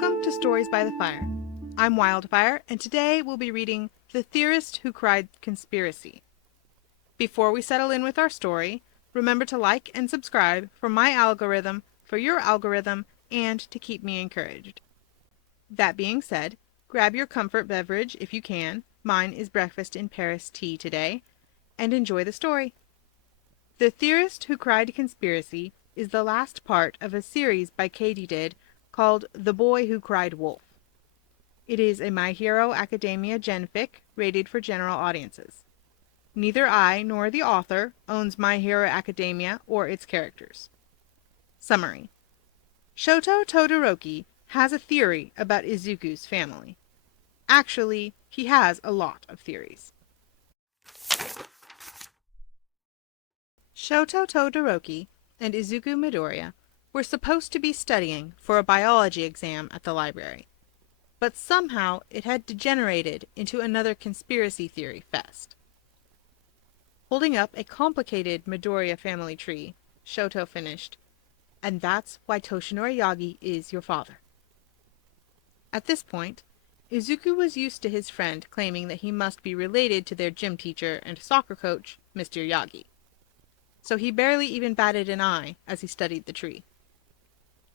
Welcome to Stories by the Fire. I'm Wildfire, and today we'll be reading The Theorist Who Cried Conspiracy. Before we settle in with our story, remember to like and subscribe for my algorithm, for your algorithm, and to keep me encouraged. That being said, grab your comfort beverage if you can. Mine is breakfast in Paris tea today, and enjoy the story. The Theorist Who Cried Conspiracy is the last part of a series by Katydid called The Boy Who Cried Wolf. It is a My Hero Academia genfic rated for general audiences. Neither I nor the author owns My Hero Academia or its characters. Summary. Shouto Todoroki has a theory about Izuku's family. Actually, he has a lot of theories. Shouto Todoroki and Izuku Midoriya were supposed to be studying for a biology exam at the library, but somehow it had degenerated into another conspiracy theory fest. Holding up a complicated Midoriya family tree, Shouto finished, "And that's why Toshinori Yagi is your father." At this point, Izuku was used to his friend claiming that he must be related to their gym teacher and soccer coach, Mr. Yagi. So he barely even batted an eye as he studied the tree.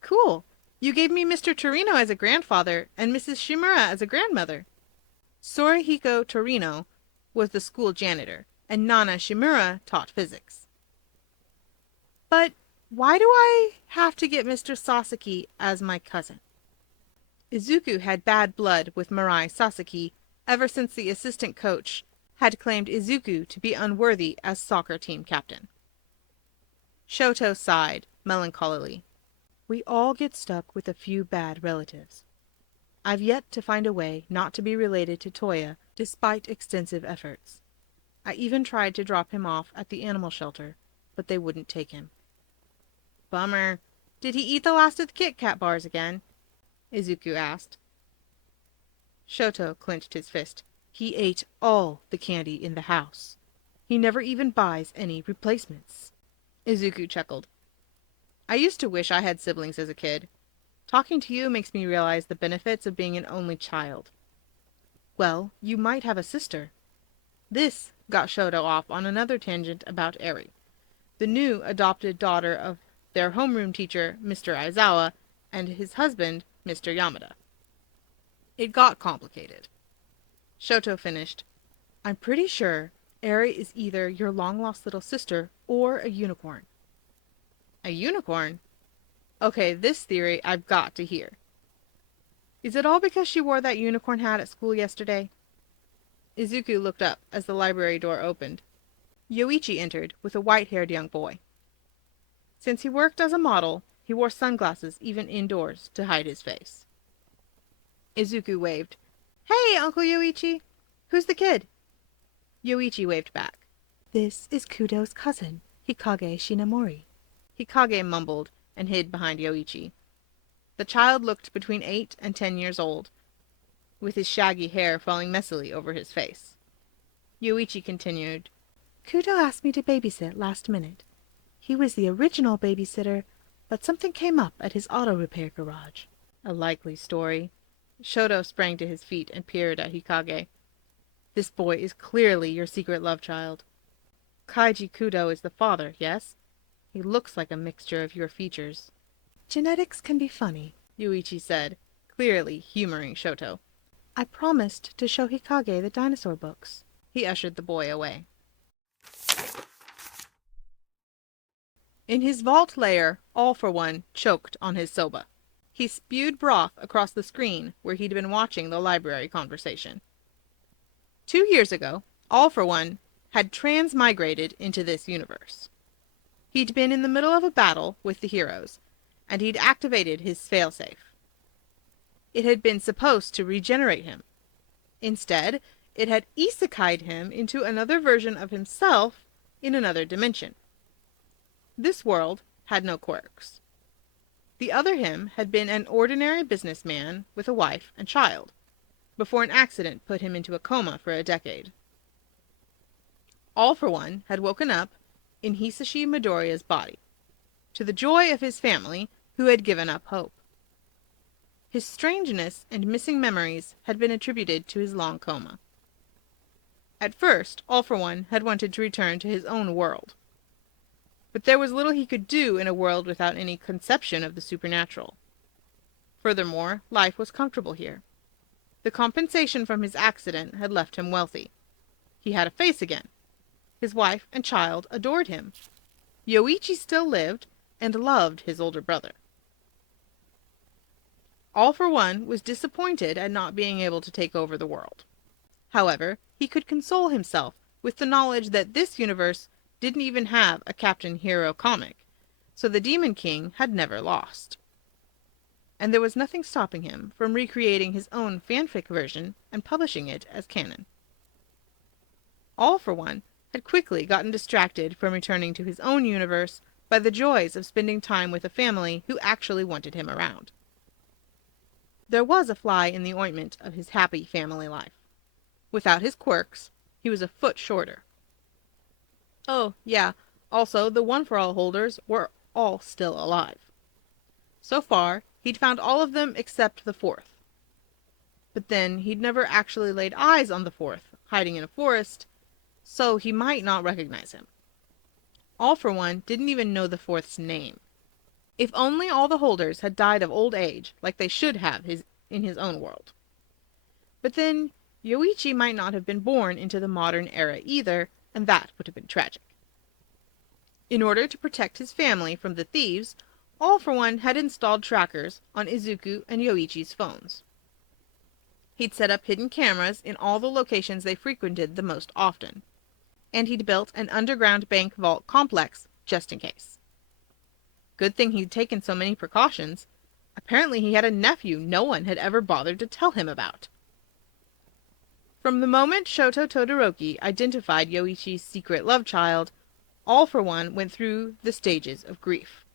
"Cool! You gave me Mr. Torino as a grandfather and Mrs. Shimura as a grandmother." Sorihiko Torino was the school janitor, and Nana Shimura taught physics. "But why do I have to get Mr. Sasaki as my cousin?" Izuku had bad blood with Mirai Sasaki ever since the assistant coach had claimed Izuku to be unworthy as soccer team captain. Shouto sighed melancholily. "We all get stuck with a few bad relatives. I've yet to find a way not to be related to Toya despite extensive efforts. I even tried to drop him off at the animal shelter, but they wouldn't take him." "Bummer. Did he eat the last of the Kit Kat bars again?" Izuku asked. Shouto clenched his fist. "He ate all the candy in the house. He never even buys any replacements." Izuku chuckled. "I used to wish I had siblings as a kid. Talking to you makes me realize the benefits of being an only child." "Well, you might have a sister." This got Shouto off on another tangent about Eri, the new adopted daughter of their homeroom teacher, Mr. Aizawa, and his husband, Mr. Yamada. It got complicated. Shouto finished, "I'm pretty sure Eri is either your long-lost little sister or a unicorn." "A unicorn? Okay, this theory I've got to hear. Is it all because she wore that unicorn hat at school yesterday?" Izuku looked up as the library door opened. Yoichi entered with a white-haired young boy. Since he worked as a model, he wore sunglasses even indoors to hide his face. Izuku waved. "Hey, Uncle Yoichi! Who's the kid?" Yoichi waved back. "This is Kudo's cousin, Hikage Shinamori." Hikage mumbled and hid behind Yoichi. The child looked between 8 and 10 years old, with his shaggy hair falling messily over his face. Yoichi continued, "Kudo asked me to babysit last minute. He was the original babysitter, but something came up at his auto repair garage." A likely story. Shouto sprang to his feet and peered at Hikage. "This boy is clearly your secret love child. Kaiji Kudo is the father, yes? He looks like a mixture of your features." "Genetics can be funny," Yoichi said, clearly humoring Shouto. "I promised to show Hikage the dinosaur books." He ushered the boy away. In his vault lair, All for One choked on his soba. He spewed broth across the screen where he'd been watching the library conversation. 2 years ago, All for One had transmigrated into this universe. He'd been in the middle of a battle with the heroes, and he'd activated his failsafe. It had been supposed to regenerate him. Instead, it had isekai'd him into another version of himself in another dimension. This world had no quirks. The other him had been an ordinary businessman with a wife and child, before an accident put him into a coma for a decade. All for One had woken up in Hisashi Midoriya's body, to the joy of his family, who had given up hope. His strangeness and missing memories had been attributed to his long coma. At first, All for One had wanted to return to his own world. But there was little he could do in a world without any conception of the supernatural. Furthermore, life was comfortable here. The compensation from his accident had left him wealthy. He had a face again. His wife and child adored him. Yoichi still lived and loved his older brother. All for One was disappointed at not being able to take over the world. However, he could console himself with the knowledge that this universe didn't even have a Captain Hero comic, so the Demon King had never lost. And there was nothing stopping him from recreating his own fanfic version and publishing it as canon. All for One had quickly gotten distracted from returning to his own universe by the joys of spending time with a family who actually wanted him around. There was a fly in the ointment of his happy family life. Without his quirks, he was a foot shorter. Oh, yeah, also the One-for-All holders were all still alive. So far, he'd found all of them except the fourth. But then he'd never actually laid eyes on the fourth, hiding in a forest, so he might not recognize him. All for One didn't even know the fourth's name. If only all the holders had died of old age, like they should have in his own world. But then, Yoichi might not have been born into the modern era either, and that would have been tragic. In order to protect his family from the thieves, All for One had installed trackers on Izuku and Yoichi's phones. He'd set up hidden cameras in all the locations they frequented the most often, and he'd built an underground bank vault complex just in case. Good thing he'd taken so many precautions. Apparently he had a nephew no one had ever bothered to tell him about. From the moment Shouto Todoroki identified Yoichi's secret love child, All for One went through the stages of grief.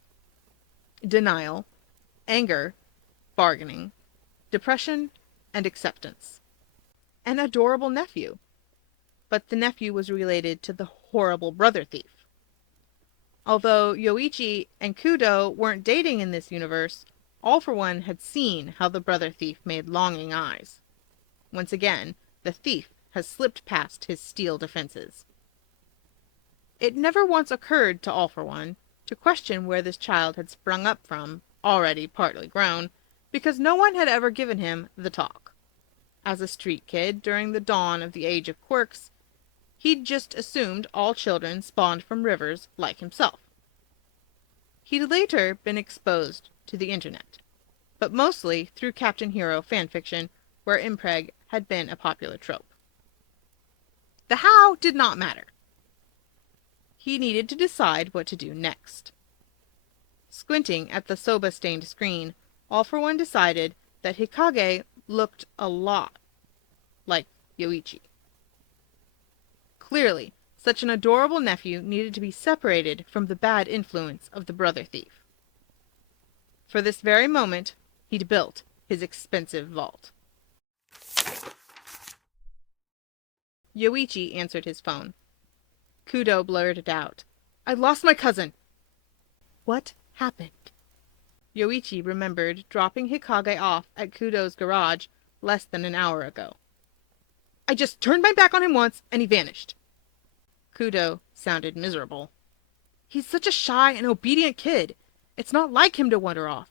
Denial, anger, bargaining, depression, and acceptance. An adorable nephew. But the nephew was related to the horrible brother thief. Although Yoichi and Kudo weren't dating in this universe, All for One had seen how the brother thief made longing eyes. Once again, the thief has slipped past his steel defenses. It never once occurred to All for One to question where this child had sprung up from, already partly grown, because no one had ever given him the talk. As a street kid during the dawn of the age of quirks, he'd just assumed all children spawned from rivers like himself. He'd later been exposed to the internet, but mostly through Captain Hero fanfiction, where impreg had been a popular trope. The how did not matter. He needed to decide what to do next. Squinting at the soba-stained screen, All for One decided that Hikage looked a lot like Yoichi. Clearly, such an adorable nephew needed to be separated from the bad influence of the brother thief. For this very moment, he'd built his expensive vault. Yoichi answered his phone. Kudo blurted out, "I lost my cousin." What happened? Yoichi remembered dropping Hikage off at Kudo's garage less than an hour ago. "I just turned my back on him once, and he vanished." Kudo sounded miserable. "He's such a shy and obedient kid. It's not like him to wander off.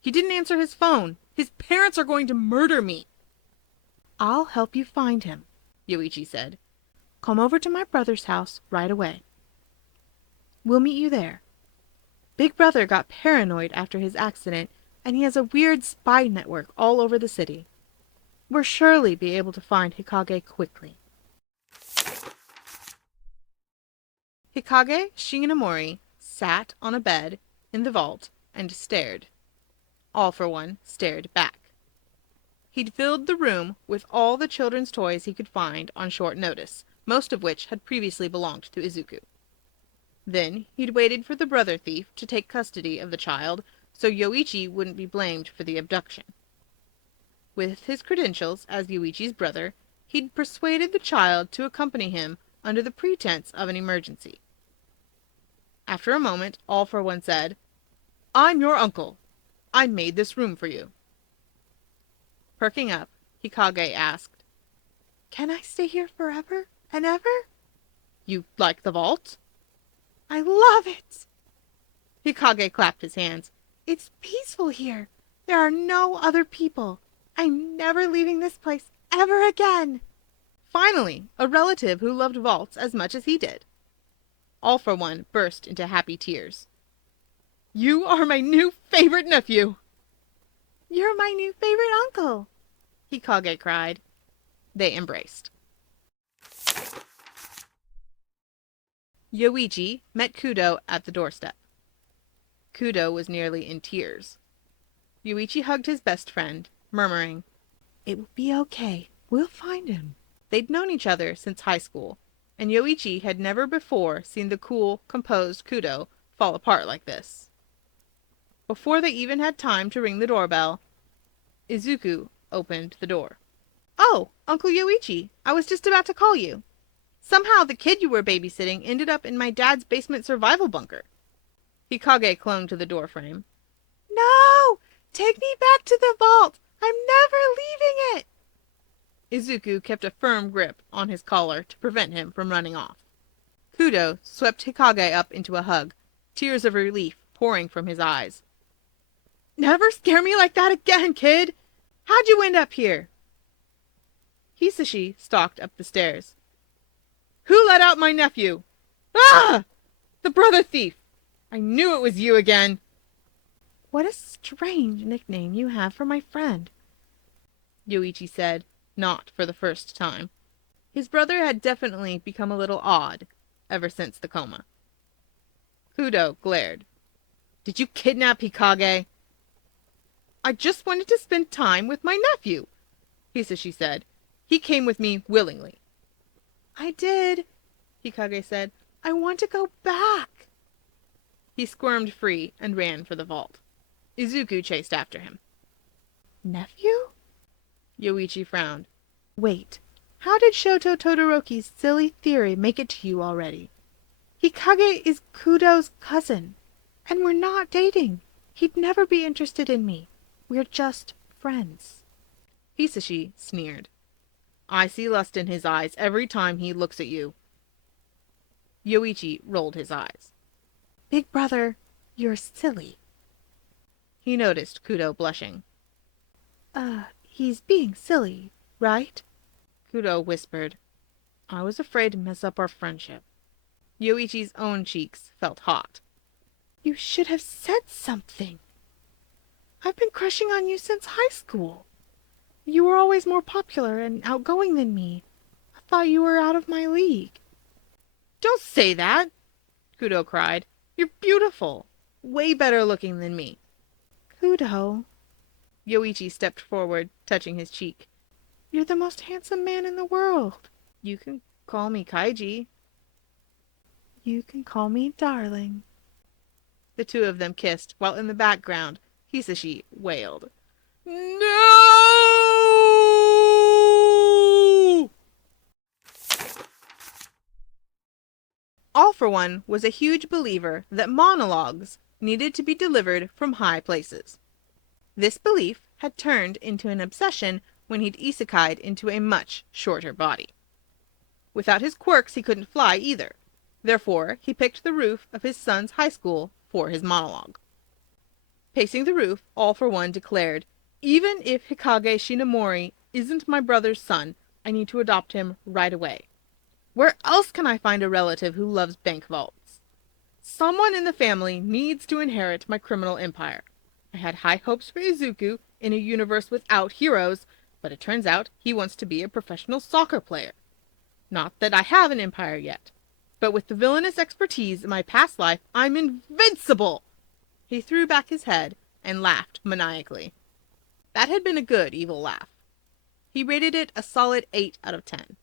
He didn't answer his phone. His parents are going to murder me." "I'll help you find him," Yoichi said. "Come over to my brother's house right away. We'll meet you there. Big Brother got paranoid after his accident, and he has a weird spy network all over the city. We'll surely be able to find Hikage quickly." Hikage Shinomori sat on a bed in the vault and stared. All for One stared back. He'd filled the room with all the children's toys he could find on short notice, most of which had previously belonged to Izuku. Then he'd waited for the brother thief to take custody of the child, so Yoichi wouldn't be blamed for the abduction. With his credentials as Yoichi's brother, he'd persuaded the child to accompany him under the pretense of an emergency. After a moment, All for One said, "I'm your uncle. I made this room for you." Perking up, Hikage asked, "Can I stay here forever and ever?" "You like the vault?" "I love it!" Hikage clapped his hands. "It's peaceful here. There are no other people. I'm never leaving this place ever again." Finally, a relative who loved vaults as much as he did. All for One burst into happy tears. "You are my new favorite nephew!" "You're my new favorite uncle!" Hikage cried. They embraced. Yoichi met Kudo at the doorstep. Kudo was nearly in tears. Yoichi hugged his best friend, murmuring, "It will be okay. We'll find him." They'd known each other since high school, and Yoichi had never before seen the cool, composed Kudo fall apart like this. Before they even had time to ring the doorbell, Izuku opened the door. "Oh, Uncle Yoichi, I was just about to call you. Somehow the kid you were babysitting ended up in my dad's basement survival bunker." Hikage clung to the doorframe. "No! Take me back to the vault! I'm never leaving it!" Izuku kept a firm grip on his collar to prevent him from running off. Kudo swept Hikage up into a hug, tears of relief pouring from his eyes. "Never scare me like that again, kid! How'd you end up here?" Hisashi stalked up the stairs. "Who let out my nephew? Ah! The brother thief! I knew it was you again!" "What a strange nickname you have for my friend," Yoichi said, not for the first time. His brother had definitely become a little odd ever since the coma. Kudo glared. "Did you kidnap Hikage?" "I just wanted to spend time with my nephew," Hisashi said. "He came with me willingly." "I did," Hikage said. "I want to go back." He squirmed free and ran for the vault. Izuku chased after him. "Nephew?" Yoichi frowned. "Wait, how did Shouto Todoroki's silly theory make it to you already? Hikage is Kudo's cousin, and we're not dating. He'd never be interested in me. We're just friends." Hisashi sneered. "I see lust in his eyes every time he looks at you." Yoichi rolled his eyes. "Big brother, you're silly." He noticed Kudo blushing. He's being silly, right?" Kudo whispered, "I was afraid to mess up our friendship." Yoichi's own cheeks felt hot. "You should have said something. I've been crushing on you since high school. You were always more popular and outgoing than me. I thought you were out of my league." "Don't say that!" Kudo cried. "You're beautiful. Way better looking than me." "Kudo," Yoichi stepped forward, touching his cheek. "You're the most handsome man in the world." "You can call me Kaiji." "You can call me darling." The two of them kissed, while in the background, Hisashi wailed, "No!" All for One was a huge believer that monologues needed to be delivered from high places. This belief had turned into an obsession when he'd isekai'd into a much shorter body. Without his quirks he couldn't fly either. Therefore he picked the roof of his son's high school for his monologue. Pacing the roof, All for One declared, "Even if Hikage Shinomori isn't my brother's son, I need to adopt him right away. Where else can I find a relative who loves bank vaults? Someone in the family needs to inherit my criminal empire. I had high hopes for Izuku in a universe without heroes, but it turns out he wants to be a professional soccer player. Not that I have an empire yet, but with the villainous expertise in my past life, I'm invincible!" He threw back his head and laughed maniacally. That had been a good evil laugh. He rated it a solid 8 out of 10.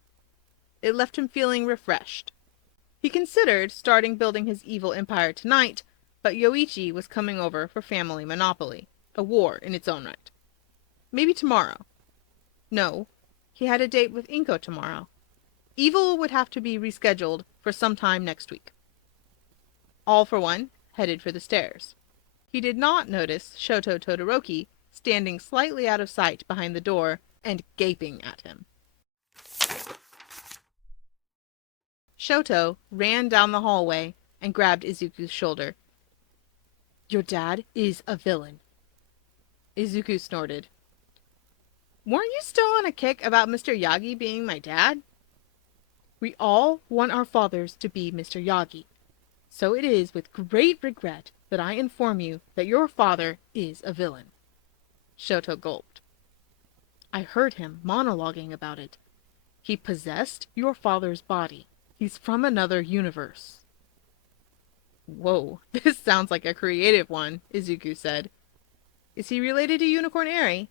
It left him feeling refreshed. He considered starting building his evil empire tonight, but Yoichi was coming over for family monopoly, a war in its own right. Maybe tomorrow. No, he had a date with Inko tomorrow. Evil would have to be rescheduled for some time next week. All for One headed for the stairs. He did not notice Shouto Todoroki standing slightly out of sight behind the door and gaping at him. Shouto ran down the hallway and grabbed Izuku's shoulder. "Your dad is a villain." Izuku snorted. "Weren't you still on a kick about Mr. Yagi being my dad?" "We all want our fathers to be Mr. Yagi. So it is with great regret that I inform you that your father is a villain." Shouto gulped. "I heard him monologuing about it. He possessed your father's body. He's from another universe." "Whoa, this sounds like a creative one," Izuku said. "Is he related to Unicorn Eri?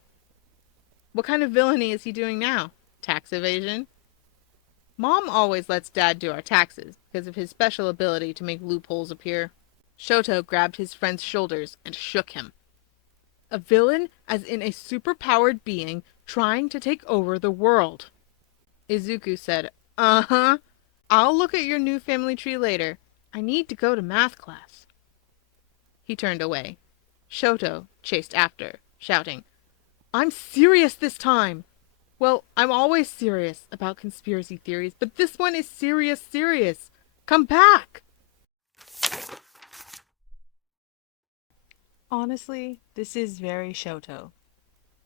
What kind of villainy is he doing now? Tax evasion?" "Mom always lets Dad do our taxes because of his special ability to make loopholes appear." Shouto grabbed his friend's shoulders and shook him. "A villain as in a superpowered being trying to take over the world." Izuku said, "Uh-huh. I'll look at your new family tree later. I need to go to math class." He turned away. Shouto chased after, shouting, "I'm serious this time! Well, I'm always serious about conspiracy theories, but this one is serious. Come back!" Honestly, this is very Shouto.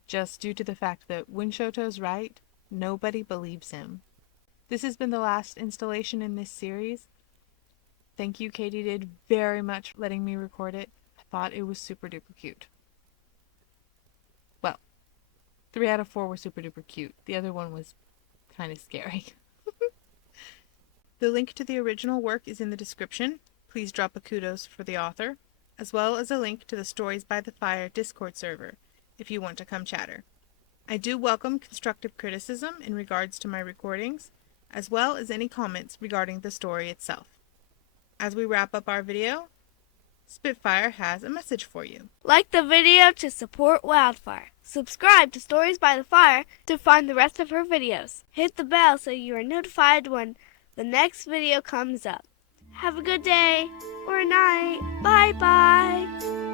Just due to the fact that when Shoto's right, nobody believes him. This has been the last installation in this series. Thank you, Katie did very much for letting me record it. I thought it was super duper cute. Well, 3 out of 4 were super duper cute. The other one was kind of scary. The link to the original work is in the description. Please drop a kudos for the author, as well as a link to the Stories by the Fire Discord server if you want to come chatter. I do welcome constructive criticism in regards to my recordings, as well as any comments regarding the story itself. As we wrap up our video, Spitfire has a message for you. Like the video to support Wildfire. Subscribe to Stories by the Fire to find the rest of her videos. Hit the bell so you are notified when the next video comes up. Have a good day or night. Bye bye.